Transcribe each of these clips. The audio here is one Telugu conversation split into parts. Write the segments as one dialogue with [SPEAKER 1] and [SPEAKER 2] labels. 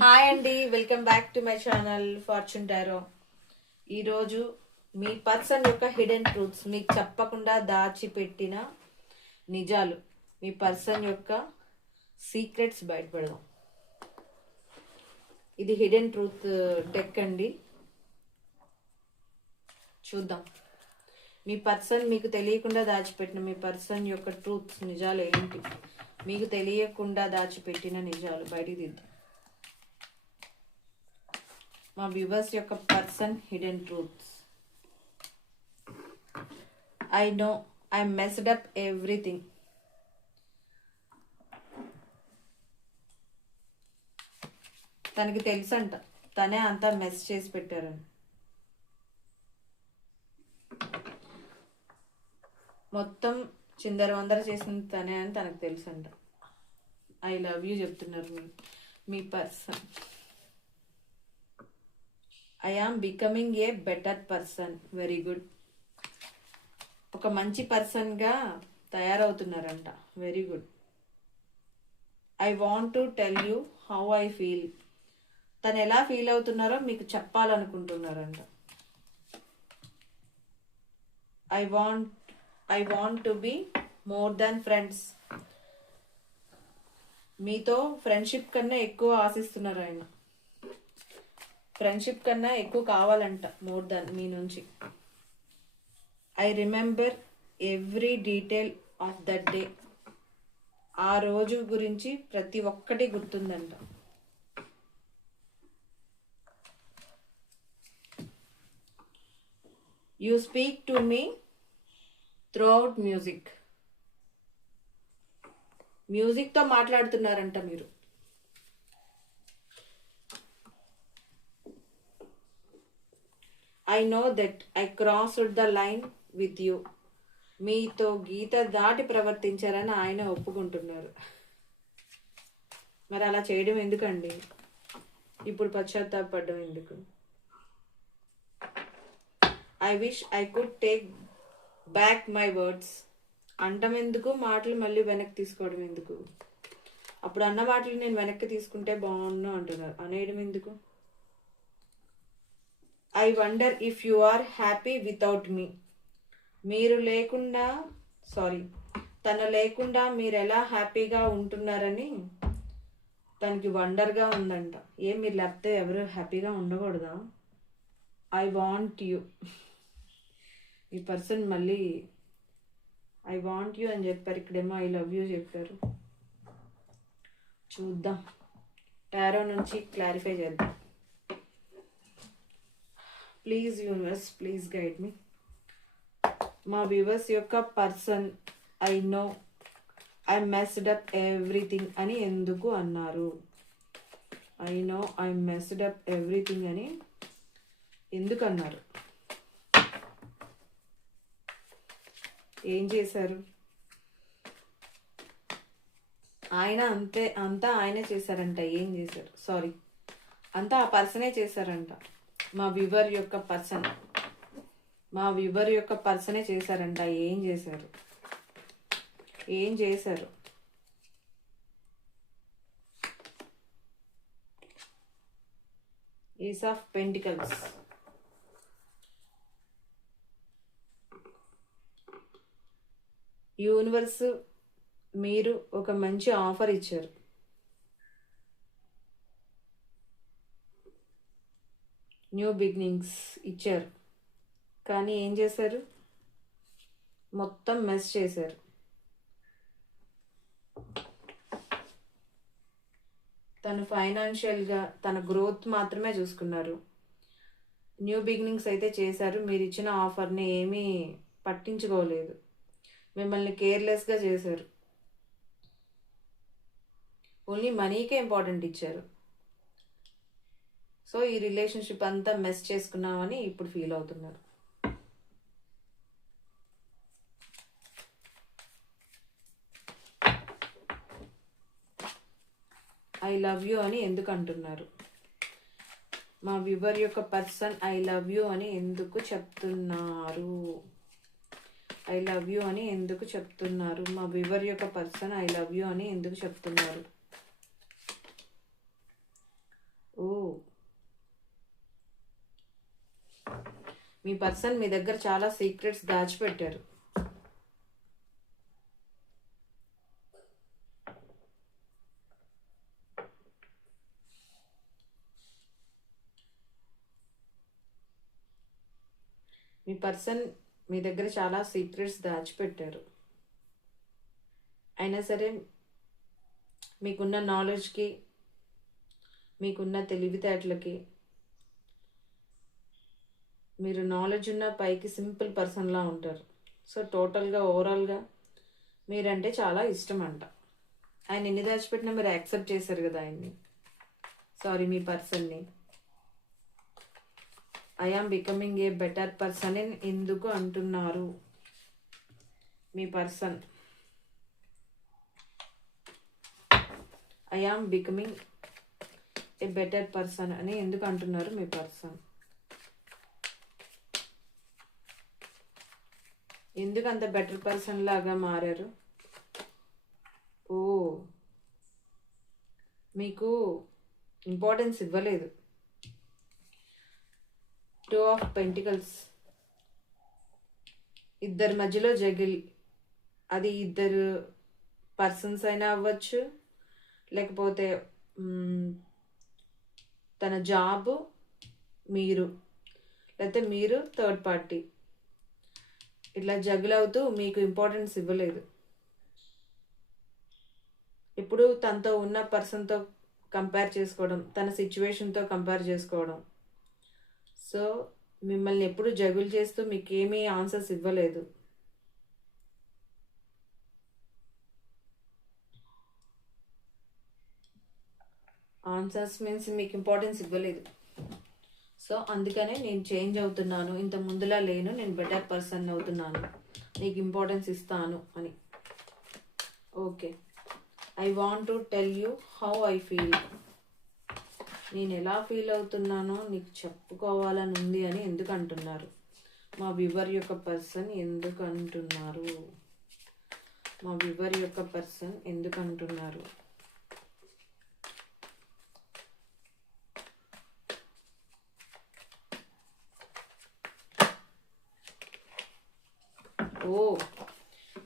[SPEAKER 1] హాయ్ అండి welcome back to my channel fortune tarot. ఈరోజు మీ పర్సన్ యొక్క హిడెన్ ట్రూత్స్ మీకు చెప్పకుండా దాచిపెట్టిన నిజాలు. మీ పర్సన్ యొక్క సీక్రెట్స్ బయటపడదాం. ఇది హిడెన్ ట్రూత్ డెక్ అండి. చూద్దాం. మీ పర్సన్ మీకు తెలియకుండా దాచిపెట్టిన మీ పర్సన్ యొక్క ట్రూత్స్ నిజాలు ఏంటి? మీకు తెలియకుండా దాచిపెట్టిన నిజాలు బయటికి దిద్దాం. మా వ్యూవర్స్ యొక్క person hidden truths I know I messed up everything తనకి తెలుసంట తనే అంతా మెస్ చేసి పెట్టారని. మొత్తం చిందర వందర చేసింది తనే అని తనకు తెలుసంట. ఐ లవ్ యూ చెప్తున్నారు మీ మీ person I am becoming a better person very good ఒక మంచి పర్సన్గా తయారవుతున్నారంట. Very good I want to tell you how I feel తను ఎలా ఫీల్ అవుతున్నారో మీకు చెప్పాలనుకుంటున్నారంట. I want I want to be more than friends మీతో ఫ్రెండ్షిప్ కన్నా ఎక్కువ ఆశిస్తున్నారు ఆయన ఫ్రెండ్షిప్ కన్నా ఎక్కువ కావాలంట మోర్ దాన్ మీ నుంచి. I remember every detail of that day. ఆ రోజు గురించి ప్రతి ఒక్కటి గుర్తుందంట. You speak to me throughout music మ్యూజిక్తో మాట్లాడుతున్నారంట మీరు. I know that I crossed the line with you మీతో గీత దాటి ప్రవర్తించారని ఆయన ఒప్పుకుంటున్నారు. మరి అలా చేయడం ఎందుకండి? ఇప్పుడు పశ్చాత్తాపడడం ఎందుకు? I wish I could take back my words అంటం ఎందుకు? మాటలు మళ్ళీ వెనక్కి తీసుకోవడం ఎందుకు? అప్పుడు అన్న మాటలు నేను వెనక్కి తీసుకుంటే బాగున్నా అంటున్నారు. అనేయడం ఎందుకు? I wonder if you are happy without me మీరు లేకుండా సారీ తను లేకుండా మీరు ఎలా హ్యాపీగా ఉంటున్నారని తనకి వండర్గా ఉందంట. ఏం మీరు లేకపోతే ఎవరు హ్యాపీగా ఉండకూడదా? ఐ వాంట్ యూ ఈ పర్సన్ మళ్ళీ ఐ వాంట్ యూ అని చెప్పారు. ఇక్కడేమో ఐ లవ్ యూ చెప్పారు. చూద్దాం. టారో నుంచి క్లారిఫై చేద్దాం. Please universe please guide me. మా వ్యూవర్స్ యొక్క person I know I messed up everything అని ఎందుకు అన్నారు? I know I messed up everything అని ఎందుకు అన్నారు? ఏం చేశారు? ఆయన అంతే అంతా ఆయనే చేశారంట ఏం చేశారు? సారీ అంతా ఆ పర్సనే చేశారంట. మా వివర్ యొక్క పర్సన్ మా వివర్ యొక్క పర్సనే చేశారంట ఏం చేశారు? ఏం చేశారు? ఈస్ ఆఫ్ పెంటికల్స్ యూనివర్స్ మీరు ఒక మంచి ఆఫర్ ఇచ్చారు. న్యూ బిగినింగ్స్ ఇచ్చారు. కానీ ఏం చేశారు? మొత్తం మెస్ చేశారు. తను ఫైనాన్షియల్గా తన గ్రోత్ మాత్రమే చూసుకున్నారు. న్యూ బిగినింగ్స్ అయితే చేశారు. మీరు ఇచ్చిన ఆఫర్ని ఏమీ పట్టించుకోలేదు. మిమ్మల్ని కేర్లెస్గా చేశారు. ఓన్లీ మనీకే ఇంపార్టెంట్ ఇచ్చారు. సో ఈ రిలేషన్షిప్ అంతా మెస్ చేసుకున్నామని ఇప్పుడు ఫీల్ అవుతున్నారు. ఐ లవ్ యూ అని ఎందుకు అంటున్నారు? మా వ్యూవర్ యొక్క పర్సన్ ఐ లవ్ యూ అని ఎందుకు చెప్తున్నారు? ఐ లవ్ యూ అని ఎందుకు చెప్తున్నారు? మా వ్యూవర్ యొక్క పర్సన్ ఐ లవ్ యూ అని ఎందుకు చెప్తున్నారు? ఓ మీ పర్సన్ మీ దగ్గర చాలా సీక్రెట్స్ దాచిపెట్టారు. మీ పర్సన్ మీ దగ్గర చాలా సీక్రెట్స్ దాచిపెట్టారు. అయినా సరే మీకున్న నాలెడ్జ్కి మీకున్న తెలివితేటలకి మీరు నాలెడ్జ్ ఉన్న పైకి సింపుల్ పర్సన్లా ఉంటారు. సో టోటల్గా ఓవరాల్గా మీరంటే చాలా ఇష్టం అంట. ఆయన ఎన్ని దాచిపెట్టినా మీరు యాక్సెప్ట్ చేశారు కదా ఆయన్ని. సారీ మీ పర్సన్ని I am becoming a better person అని ఎందుకు అంటున్నారు? మీ person I am becoming a better person అని ఎందుకు అంటున్నారు మీ పర్సన్ ఎందుకు అంత బెటర్ పర్సన్ లాగా మారారు? ఓ. మీకు ఇంపార్టెన్స్ ఇవ్వలేదు. టూ ఆఫ్ పెంటికల్స్ ఇద్దరి మధ్యలో జగిల్ అది ఇద్దరు పర్సన్స్ అయినా అవ్వచ్చు. లేకపోతే తన జాబ్ మీరు. లేకపోతే మీరు థర్డ్ పార్టీ ఇట్లా జగిల్ అవుతూ మీకు ఇంపార్టెన్స్ ఇవ్వలేదు. ఇప్పుడు తనతో ఉన్న పర్సన్తో కంపేర్ చేసుకోవడం తన సిచ్యువేషన్తో కంపేర్ చేసుకోవడం. సో మిమ్మల్ని ఎప్పుడు జగులు చేస్తూ మీకు ఏమీ ఆన్సర్స్ ఇవ్వలేదు. ఆన్సర్స్ మీన్స్ మీకు ఇంపార్టెన్స్ ఇవ్వలేదు. సో అందుకనే నేను చేంజ్ అవుతున్నాను. ఇంత ముందులా లేను. నేను బెటర్ పర్సన్ అవుతున్నాను. నీకు ఇంపార్టెన్స్ ఇస్తాను అని. Okay I want to tell you how I feel నేను ఎలా ఫీల్ అవుతున్నానో నీకు చెప్పుకోవాలని ఉంది అని ఎందుకు అంటున్నారు మా వివర్ యొక్క పర్సన్ ఎందుకు అంటున్నారు మా వివర్ యొక్క పర్సన్ ఎందుకు అంటున్నారు ఓ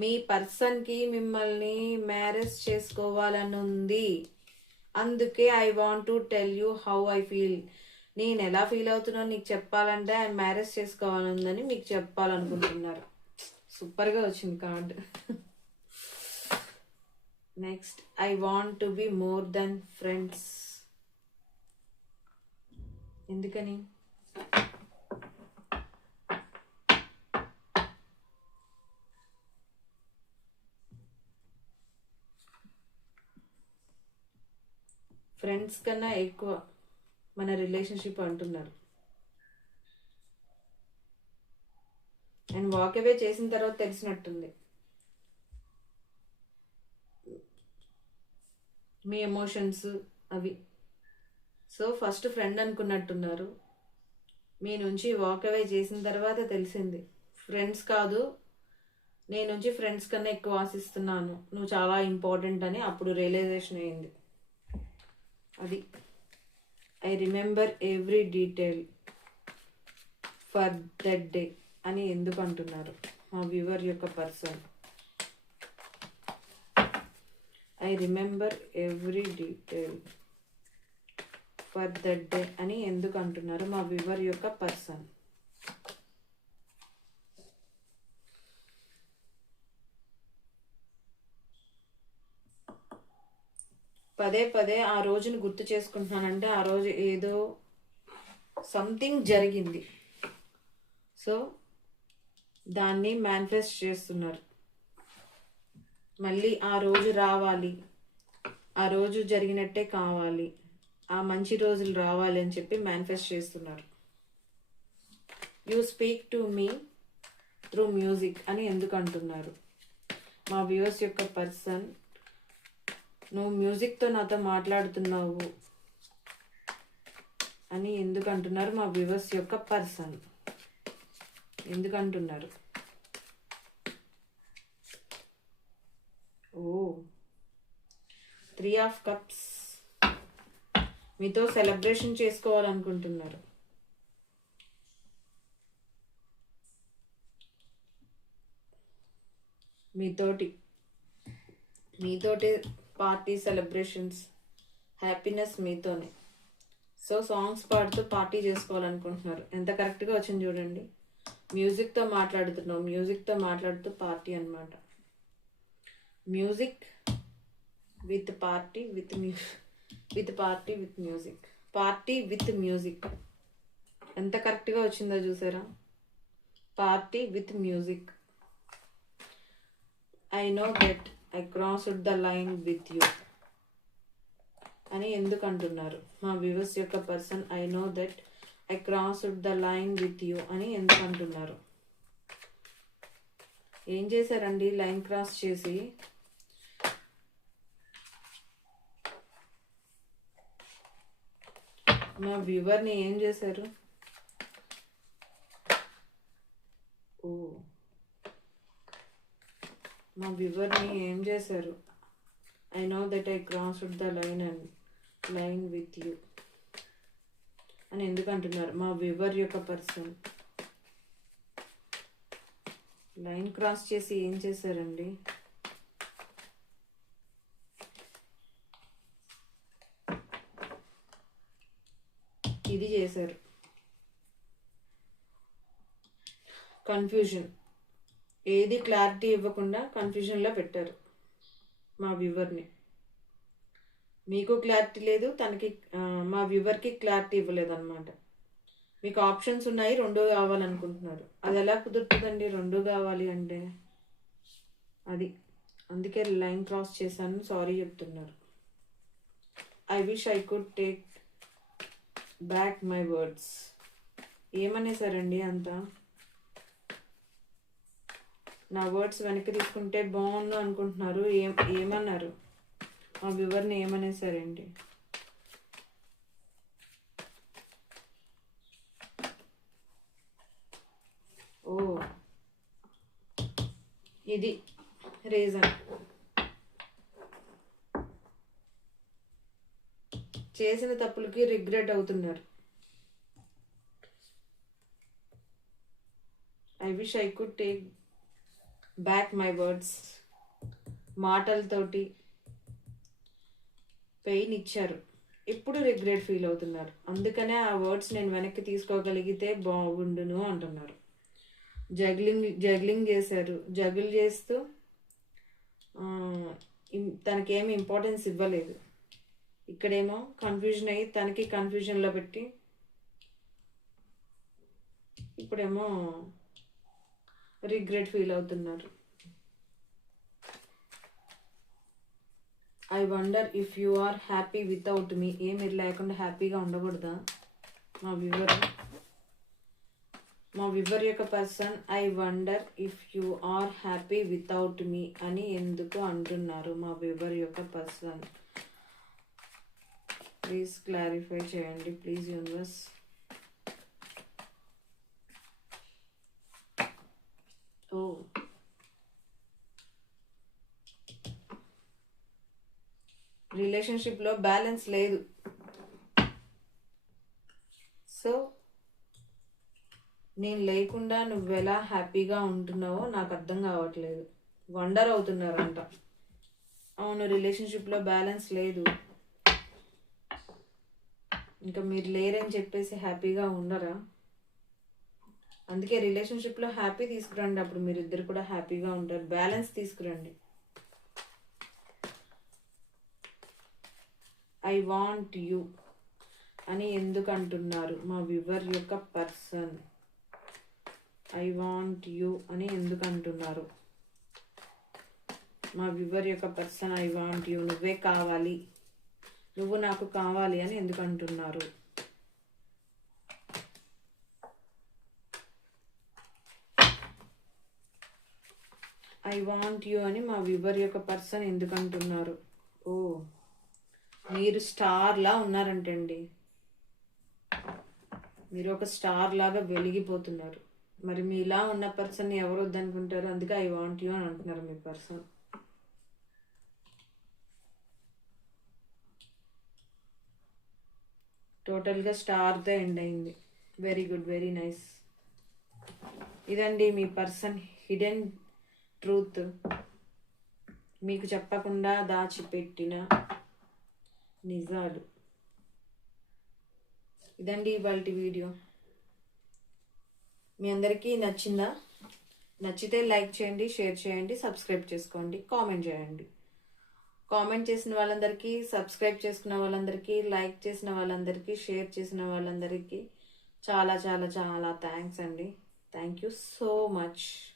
[SPEAKER 1] మీ పర్సన్కి మిమ్మల్ని మ్యారేజ్ చేసుకోవాలని ఉంది అందుకే I want to tell you how I feel. నేను ఎలా ఫీల్ అవుతున్నాను నీకు చెప్పాలంటే ఆయన మ్యారేజ్ చేసుకోవాలని ఉందని మీకు చెప్పాలనుకుంటున్నారు. సూపర్గా వచ్చింది card. Next I want to be more then friends. ఎందుకని? ఫ్రెండ్స్ కన్నా ఎక్కువ మన రిలేషన్షిప్ అంటున్నారు. అండ్ వాక్ అవే చేసిన తర్వాత తెలిసినట్టుంది. మీ ఎమోషన్స్ అవి. సో ఫస్ట్ ఫ్రెండ్ అనుకున్నట్టున్నారు. మీ నుంచి వాక్ అవే చేసిన తర్వాత తెలిసింది. ఫ్రెండ్స్ కాదు నేను నుంచి ఫ్రెండ్స్ కన్నా ఎక్కువ ఆశిస్తున్నాను. నువ్వు చాలా ఇంపార్టెంట్ అని అప్పుడు రియలైజేషన్ అయింది. అది. I remember every detail for that day అని ఎందుకు అంటున్నారు? మా వ్యూవర్ యొక్క person I remember every detail for that day అని ఎందుకు అంటున్నారు? మా వ్యూవర్ యొక్క పర్సన్ పదే పదే ఆ రోజును గుర్తు చేసుకుంటున్నానంటే ఆ రోజు ఏదో సంథింగ్ జరిగింది. సో దాన్ని మేనిఫెస్ట్ చేస్తున్నారు. మళ్ళీ ఆ రోజు రావాలి. ఆ రోజు జరిగినట్టే కావాలి. ఆ మంచి రోజులు రావాలి అని చెప్పి మేనిఫెస్ట్ చేస్తున్నారు. You speak to me through music అని ఎందుకు అంటున్నారు? మా వ్యూస్ యొక్క పర్సన్ నువ్వు మ్యూజిక్తో నాతో మాట్లాడుతున్నావు అని ఎందుకంటున్నారు మా వివర్స్ యొక్క పర్సన్. ఎందుకంటున్నారు? ఓ. Three of cups. మీతో సెలబ్రేషన్ చేసుకోవాలనుకుంటున్నారు. మీతోటి. మీతోటి పార్టీ సెలబ్రేషన్స్ హ్యాపీనెస్ మీతోనే. సో సాంగ్స్ పాడుతూ పార్టీ చేసుకోవాలనుకుంటున్నారు. ఎంత కరెక్ట్గా వచ్చింది చూడండి. మ్యూజిక్తో మాట్లాడుతున్నాం. మ్యూజిక్తో మాట్లాడుతూ పార్టీ అనమాట music with party with mu with party with music. Party with music. ఎంత కరెక్ట్గా వచ్చిందో చూసారా? Party with music. I know that I crossed the line with you అని ఎందుకు అంటున్నారు? మా వ్యూవర్స్ యొక్క person I know that I crossed the line with you అని ఎందుకు అంటున్నారు? ఏం చేశారండి? లైన్ క్రాస్ చేసి? మా వ్యూవర్ని ఏం చేశారు ఓ మా వివర్ని ఏం చేశారు? I know that I crossed the line and line with you అని ఎందుకు అంటున్నారు? మా వివర్ యొక్క పర్సన్ లైన్ క్రాస్ చేసి ఏం చేశారండి? ఇది చేశారు. కన్ఫ్యూజన్ ఏది క్లారిటీ ఇవ్వకుండా కన్ఫ్యూజన్లో పెట్టారు మా వ్యూవర్ని మీకు క్లారిటీ లేదు తనకి మా వ్యూవర్కి క్లారిటీ ఇవ్వలేదు అనమాట మీకు ఆప్షన్స్ ఉన్నాయి రెండు కావాలనుకుంటున్నారు. అది ఎలా కుదురుతుందండి? రెండు కావాలి అంటే? అది. అందుకే లైన్ క్రాస్ చేశాను సారీ చెప్తున్నారు. I wish I could take back my words ఏమనేసారండి అంతా? నా వర్డ్స్ వెనక్కి తీసుకుంటే బాగుండు అనుకుంటున్నారు ఏం ఏమన్నారు? మా వివరణ ఏమనేసారండి? ఓ ఇది రీజన్. చేసిన తప్పులకి రిగ్రెట్ అవుతున్నారు. I wish I could take back my words. మాటలతోటి పెయిన్ ఇచ్చారు. ఇప్పుడు రిగ్రెట్ ఫీల్ అవుతున్నారు. అందుకనే ఆ వర్డ్స్ నేను వెనక్కి తీసుకోగలిగితే బాగుండును అంటున్నారు. జగ్లింగ్ జగ్లింగ్ చేశారు. జగిల్ చేస్తూ తనకేమి ఇంపార్టెన్స్ ఇవ్వలేదు. ఇక్కడేమో కన్ఫ్యూజన్ అయ్యి తనకి కన్ఫ్యూజన్లో పెట్టి ఇప్పుడేమో రిగ్రెట్ ఫీల్ అవుతున్నారు. I wonder if you are happy without me ఏమి లేకుండా హ్యాపీగా ఉండకూడదా? మా వివర్ మా వివర్ యొక్క person I wonder if you are happy without me అని ఎందుకు అంటున్నారు మా వివర్ యొక్క పర్సన్ ప్లీజ్ క్లారిఫై చేయండి. ప్లీజ్ యూనివర్స్ ఓ. రిలేషన్షిప్లో బ్యాలెన్స్ లేదు. సో నేను లేకుండా నువ్వు ఎలా హ్యాపీగా ఉంటున్నావో నాకు అర్థం కావట్లేదు. వండర్ అవుతున్నారంట. అవును రిలేషన్షిప్లో బ్యాలెన్స్ లేదు. ఇంకా మీరు లేరని చెప్పేసి హ్యాపీగా ఉండరా? అందుకే రిలేషన్షిప్లో హ్యాపీ తీసుకురండి. అప్పుడు మీరు ఇద్దరు కూడా హ్యాపీగా ఉంటారు. బ్యాలెన్స్ తీసుకురండి. ఐ వాంట్ యూ అని ఎందుకు అంటున్నారు? మా వివర్ యొక్క పర్సన్ ఐ వాంట్ యూ అని ఎందుకు అంటున్నారు? మా వివర్ యొక్క పర్సన్ ఐ వాంట్ యూ నువ్వే కావాలి. నువ్వు నాకు కావాలి అని ఎందుకు అంటున్నారు? ఐ వాంట్ యూ అని మా వివర్ యొక్క పర్సన్ ఎందుకంటున్నారు? ఓ మీరు స్టార్లా ఉన్నారంటండి. మీరు ఒక స్టార్ లాగా వెలిగిపోతున్నారు. మరి మీలా ఉన్న పర్సన్ ఎవరు వద్దనుకుంటారు? అందుకే ఐ వాంట్ యూ అని అంటున్నారు మీ పర్సన్. టోటల్గా స్టార్తో ఎండ్ అయింది. Very good very nice. ఇదండి మీ పర్సన్ హిడెన్ ట్రూత్ మీకు చెప్పకుండా దాచిపెట్టిన నిజాలు. ఇదండి ఇవాళ వీడియో. మీ అందరికీ నచ్చిందా? నచ్చితే లైక్ చేయండి షేర్ చేయండి సబ్స్క్రైబ్ చేసుకోండి కామెంట్ చేయండి. కామెంట్ చేసిన వాళ్ళందరికీ సబ్స్క్రైబ్ చేసుకున్న వాళ్ళందరికీ లైక్ చేసిన వాళ్ళందరికీ షేర్ చేసిన వాళ్ళందరికీ చాలా చాలా చాలా థ్యాంక్స్ అండి. Thank you so much.